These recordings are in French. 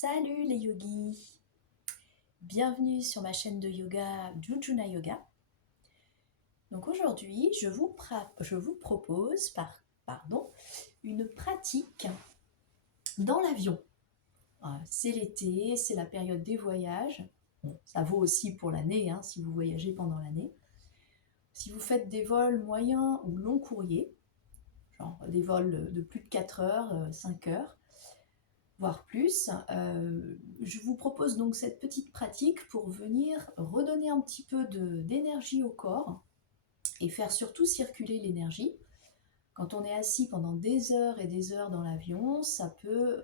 Salut les yogis! Bienvenue sur ma chaîne de yoga Jujuna Yoga. Donc aujourd'hui, je vous propose une pratique dans l'avion. C'est l'été, c'est la période des voyages. Bon, ça vaut aussi pour l'année, si vous voyagez pendant l'année. Si vous faites des vols moyens ou long courriers, genre des vols de plus de 4 heures, 5 heures, voire plus, je vous propose donc cette petite pratique pour venir redonner un petit peu d'énergie au corps et faire surtout circuler l'énergie. Quand on est assis pendant des heures et des heures dans l'avion, ça peut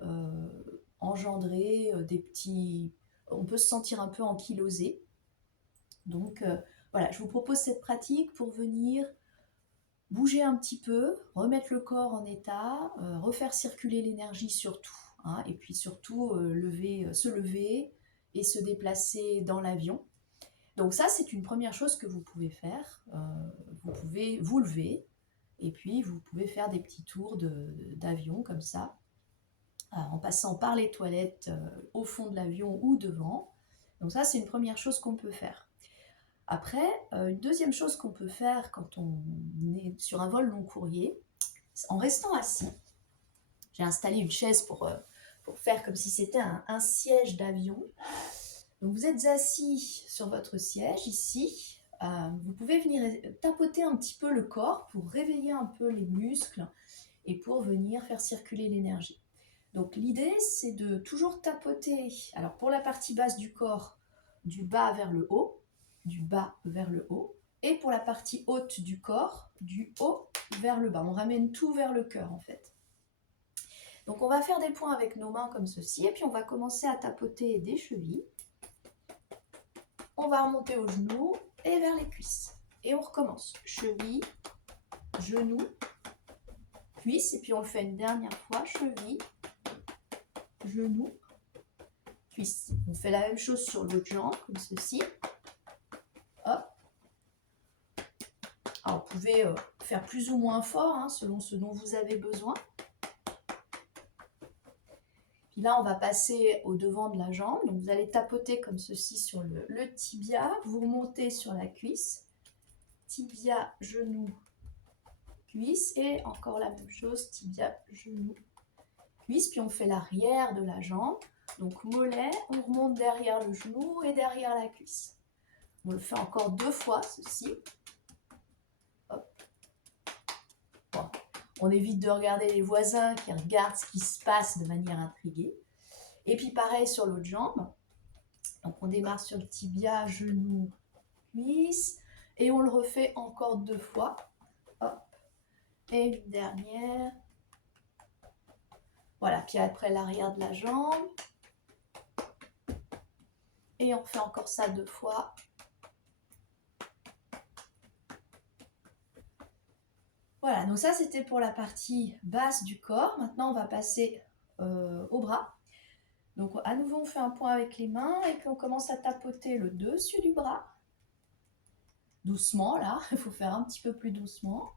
engendrer des petits... On peut se sentir un peu ankylosé. Donc voilà, je vous propose cette pratique pour venir bouger un petit peu, remettre le corps en état, refaire circuler l'énergie surtout. Et puis surtout se lever et se déplacer dans l'avion. Donc ça, c'est une première chose que vous pouvez faire. Vous pouvez vous lever et puis vous pouvez faire des petits tours d'avion comme ça, en passant par les toilettes au fond de l'avion ou devant. Donc ça, c'est une première chose qu'on peut faire. Après, une deuxième chose qu'on peut faire quand on est sur un vol long courrier, en restant assis, j'ai installé une chaise pour faire comme si c'était un siège d'avion. Donc vous êtes assis sur votre siège ici. Vous pouvez venir tapoter un petit peu le corps pour réveiller un peu les muscles et pour venir faire circuler l'énergie. Donc l'idée, c'est de toujours tapoter, alors pour la partie basse du corps, du bas vers le haut, du bas vers le haut, et pour la partie haute du corps, du haut vers le bas. On ramène tout vers le cœur en fait. Donc on va faire des points avec nos mains comme ceci, et puis on va commencer à tapoter des chevilles. On va remonter aux genoux et vers les cuisses. Et on recommence. Cheville, genou, cuisse, et puis on le fait une dernière fois. Cheville, genou, cuisse. On fait la même chose sur l'autre jambe, comme ceci. Hop. Alors vous pouvez faire plus ou moins fort, selon ce dont vous avez besoin. Puis là, on va passer au devant de la jambe. Donc vous allez tapoter comme ceci sur le tibia. Vous remontez sur la cuisse. Tibia, genou, cuisse. Et encore la même chose, tibia, genou, cuisse. Puis on fait l'arrière de la jambe. Donc mollet, on remonte derrière le genou et derrière la cuisse. On le fait encore 2 fois, ceci. Hop. Bon. On évite de regarder les voisins qui regardent ce qui se passe de manière intriguée. Et puis pareil sur l'autre jambe. Donc on démarre sur le tibia, genou, cuisse. Et on le refait encore 2 fois. Hop. Et une dernière. Voilà, puis après l'arrière de la jambe. Et on fait encore ça 2 fois. Voilà, donc ça c'était pour la partie basse du corps. Maintenant on va passer au bras. Donc à nouveau on fait un point avec les mains et puis on commence à tapoter le dessus du bras. Doucement là, il faut faire un petit peu plus doucement.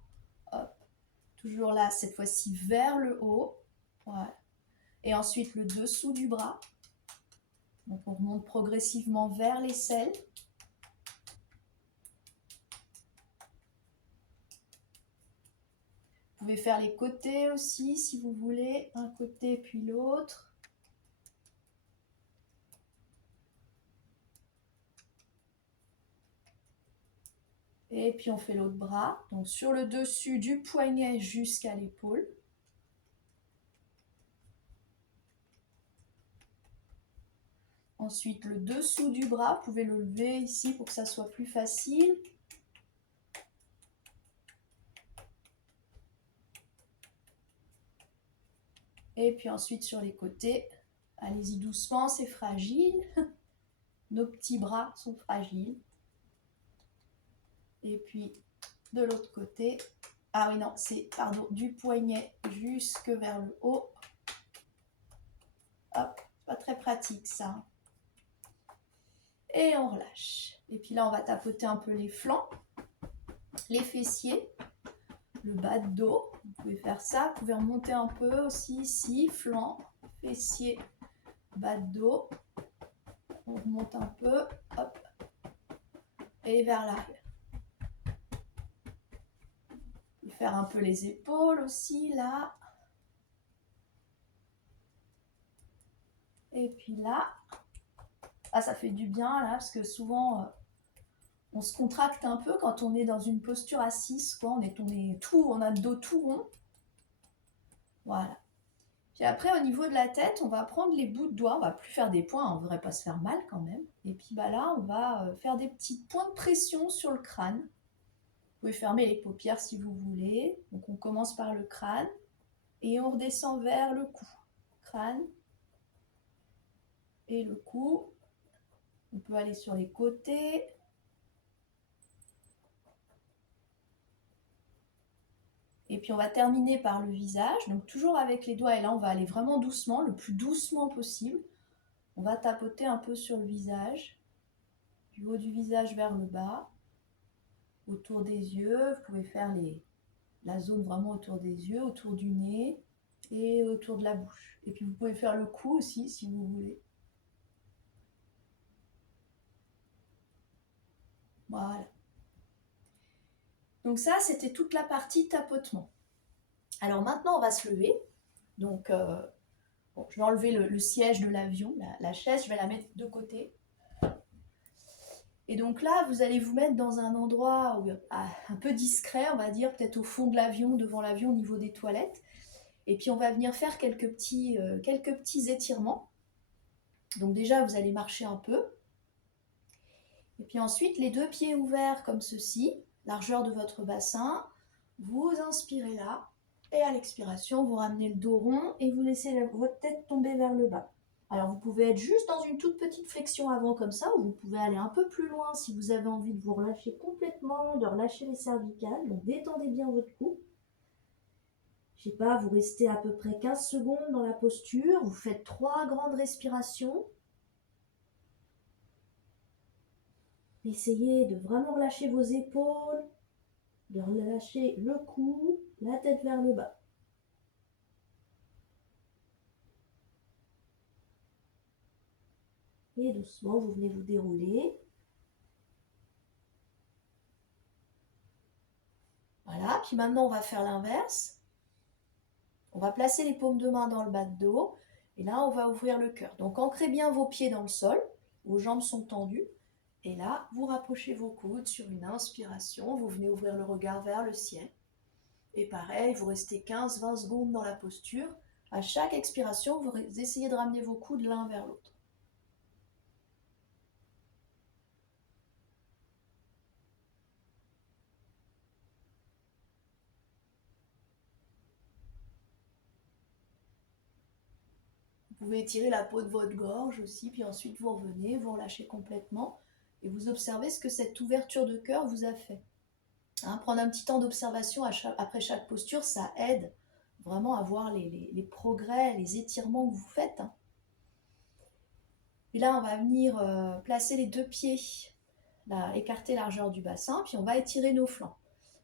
Hop. Toujours là, cette fois-ci vers le haut. Voilà. Et ensuite le dessous du bras. Donc on remonte progressivement vers l'aisselle. Vous pouvez faire les côtés aussi si vous voulez, un côté puis l'autre. Et puis on fait l'autre bras, donc sur le dessus du poignet jusqu'à l'épaule. Ensuite le dessous du bras, vous pouvez le lever ici pour que ça soit plus facile. Et puis ensuite sur les côtés, allez-y doucement, c'est fragile. Nos petits bras sont fragiles. Et puis de l'autre côté, ah oui non, c'est, pardon, du poignet jusque vers le haut. Hop, pas très pratique ça. Et on relâche. Et puis là, on va tapoter un peu les flancs, les fessiers, le bas de dos. Vous pouvez faire ça. Vous pouvez remonter un peu aussi ici, flanc, fessier, bas de dos. On remonte un peu, hop, et vers l'arrière. Faire un peu les épaules aussi, là. Et puis là, ah, ça fait du bien, là, parce que souvent, on se contracte un peu quand on est dans une posture assise, quoi. On a le dos tout rond. Voilà. Puis après, au niveau de la tête, on va prendre les bouts de doigts. On va plus faire des points, on ne devrait pas se faire mal quand même. Et puis bah là, on va faire des petits points de pression sur le crâne. Vous pouvez fermer les paupières si vous voulez. Donc on commence par le crâne et on redescend vers le cou. Crâne et le cou. On peut aller sur les côtés. Et puis on va terminer par le visage, donc toujours avec les doigts, et là on va aller vraiment doucement, le plus doucement possible. On va tapoter un peu sur le visage, du haut du visage vers le bas, autour des yeux. Vous pouvez faire la zone vraiment autour des yeux, autour du nez et autour de la bouche. Et puis vous pouvez faire le cou aussi si vous voulez. Voilà. Donc ça, c'était toute la partie tapotement. Alors maintenant, on va se lever. Donc, bon, je vais enlever le siège de l'avion, la chaise, je vais la mettre de côté. Et donc là, vous allez vous mettre dans un endroit un peu discret, on va dire, peut-être au fond de l'avion, devant l'avion, au niveau des toilettes. Et puis on va venir faire quelques petits étirements. Donc déjà, vous allez marcher un peu. Et puis ensuite, les deux pieds ouverts comme ceci, largeur de votre bassin. Vous inspirez là. Et à l'expiration, vous ramenez le dos rond et vous laissez votre tête tomber vers le bas. Alors vous pouvez être juste dans une toute petite flexion avant comme ça, ou vous pouvez aller un peu plus loin si vous avez envie de vous relâcher complètement, de relâcher les cervicales. Donc détendez bien votre cou. Je sais pas, vous restez à peu près 15 secondes dans la posture, vous faites 3 grandes respirations. Essayez de vraiment relâcher vos épaules, de relâcher le cou, la tête vers le bas. Et doucement, vous venez vous dérouler. Voilà, puis maintenant on va faire l'inverse. On va placer les paumes de main dans le bas de dos. Et là, on va ouvrir le cœur. Donc ancrez bien vos pieds dans le sol. Vos jambes sont tendues. Et là, vous rapprochez vos coudes sur une inspiration. Vous venez ouvrir le regard vers le ciel. Et pareil, vous restez 15-20 secondes dans la posture. À chaque expiration, vous essayez de ramener vos coudes l'un vers l'autre. Vous pouvez étirer la peau de votre gorge aussi, puis ensuite vous revenez, vous relâchez complètement et vous observez ce que cette ouverture de cœur vous a fait. Prendre un petit temps d'observation après chaque posture, ça aide vraiment à voir les progrès, les étirements que vous faites. Et là, on va venir placer les deux pieds, là, écarter largeur du bassin, puis on va étirer nos flancs.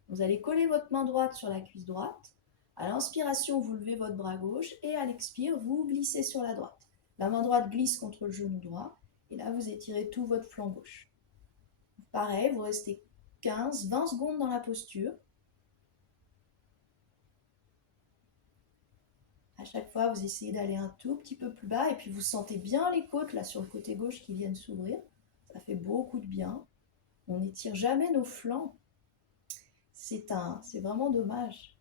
Vous allez coller votre main droite sur la cuisse droite. À l'inspiration, vous levez votre bras gauche et à l'expire, vous glissez sur la droite. La main droite glisse contre le genou droit et là, vous étirez tout votre flanc gauche. Pareil, vous restez 15-20 secondes dans la posture. À chaque fois, vous essayez d'aller un tout petit peu plus bas et puis vous sentez bien les côtes là sur le côté gauche qui viennent s'ouvrir. Ça fait beaucoup de bien. On n'étire jamais nos flancs. C'est vraiment dommage.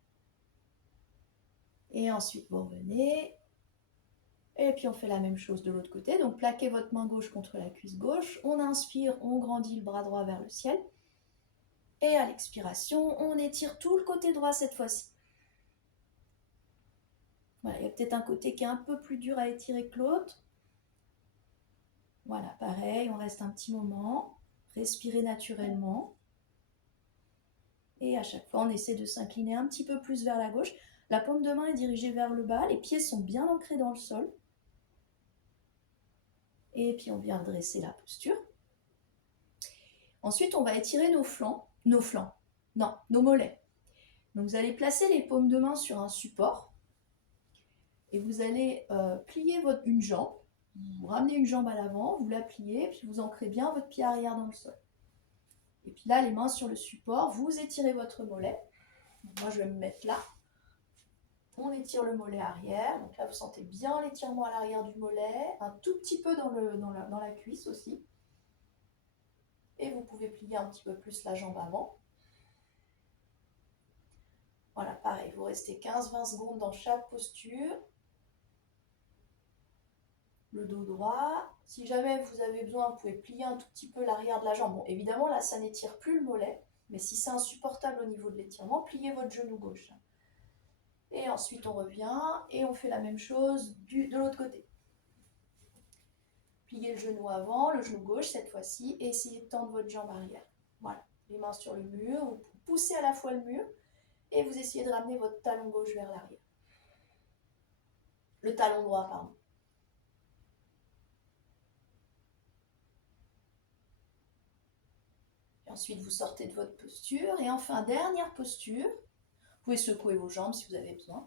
Et ensuite, vous revenez. Et puis, on fait la même chose de l'autre côté. Donc, plaquez votre main gauche contre la cuisse gauche. On inspire, on grandit le bras droit vers le ciel. Et à l'expiration, on étire tout le côté droit cette fois-ci. Voilà, il y a peut-être un côté qui est un peu plus dur à étirer que l'autre. Voilà, pareil, on reste un petit moment. Respirez naturellement. Et à chaque fois, on essaie de s'incliner un petit peu plus vers la gauche. La paume de main est dirigée vers le bas. Les pieds sont bien ancrés dans le sol. Et puis, on vient dresser la posture. Ensuite, on va étirer nos mollets. Donc, vous allez placer les paumes de main sur un support. Et vous allez plier une jambe. vous ramenez une jambe à l'avant, vous la pliez, puis vous ancrez bien votre pied arrière dans le sol. Et puis là, les mains sur le support, vous étirez votre mollet. Donc moi, je vais me mettre là. On étire le mollet arrière. Donc là, vous sentez bien l'étirement à l'arrière du mollet, un tout petit peu dans la cuisse aussi. Et vous pouvez plier un petit peu plus la jambe avant. Voilà, pareil, vous restez 15-20 secondes dans chaque posture. Le dos droit. Si jamais vous avez besoin, vous pouvez plier un tout petit peu l'arrière de la jambe. Bon, évidemment, là, ça n'étire plus le mollet. Mais si c'est insupportable au niveau de l'étirement, pliez votre genou gauche. Et ensuite, on revient et on fait la même chose de l'autre côté. Pliez le genou avant, le genou gauche cette fois-ci, et essayez de tendre votre jambe arrière. Voilà, les mains sur le mur, vous poussez à la fois le mur, et vous essayez de ramener votre talon gauche vers l'arrière. Le talon droit, pardon. Et ensuite, vous sortez de votre posture, et enfin, dernière posture. Vous pouvez secouer vos jambes si vous avez besoin.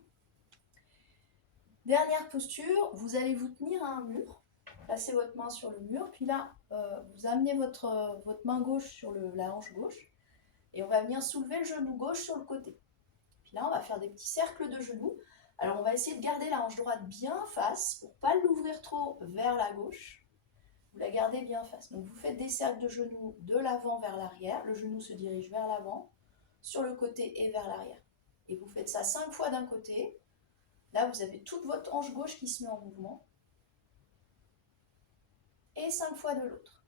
Dernière posture, vous allez vous tenir à un mur. Placez votre main sur le mur, puis là, vous amenez votre main gauche sur la hanche gauche, et on va venir soulever le genou gauche sur le côté. Puis là, on va faire des petits cercles de genoux. Alors, on va essayer de garder la hanche droite bien face, pour ne pas l'ouvrir trop vers la gauche. Vous la gardez bien face. Donc, vous faites des cercles de genoux de l'avant vers l'arrière. Le genou se dirige vers l'avant, sur le côté et vers l'arrière. Et vous faites ça 5 fois d'un côté. Là, vous avez toute votre hanche gauche qui se met en mouvement. Et 5 fois de l'autre.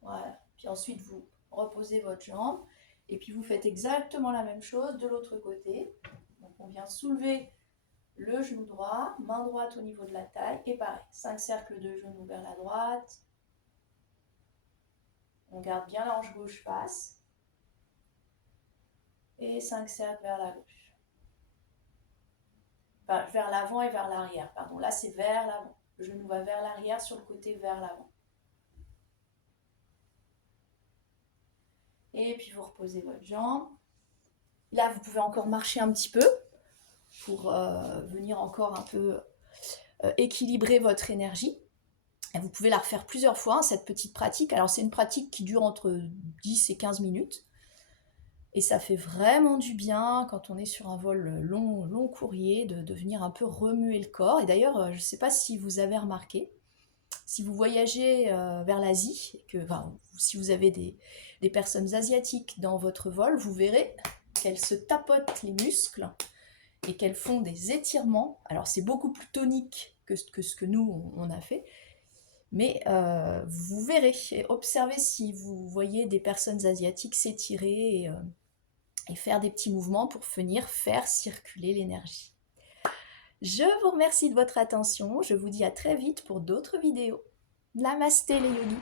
Voilà. Puis ensuite, vous reposez votre jambe. Et puis, vous faites exactement la même chose de l'autre côté. Donc, on vient soulever le genou droit, main droite au niveau de la taille. Et pareil, 5 cercles de genoux vers la droite. On garde bien la hanche gauche face. Et 5 cercles vers la gauche. Enfin, vers l'avant et vers l'arrière. Pardon, là c'est vers l'avant. Le genou va vers l'arrière, sur le côté vers l'avant. Et puis vous reposez votre jambe. Là, vous pouvez encore marcher un petit peu pour venir encore un peu équilibrer votre énergie. Et vous pouvez la refaire plusieurs fois, cette petite pratique. Alors, c'est une pratique qui dure entre 10 et 15 minutes. Et ça fait vraiment du bien quand on est sur un vol long courrier de venir un peu remuer le corps. Et d'ailleurs, je ne sais pas si vous avez remarqué, si vous voyagez vers l'Asie, si vous avez des personnes asiatiques dans votre vol, vous verrez qu'elles se tapotent les muscles et qu'elles font des étirements. Alors c'est beaucoup plus tonique que ce que nous on a fait, mais vous verrez, observez si vous voyez des personnes asiatiques s'étirer et faire des petits mouvements pour venir faire circuler l'énergie. Je vous remercie de votre attention, je vous dis à très vite pour d'autres vidéos. Namasté les yogis.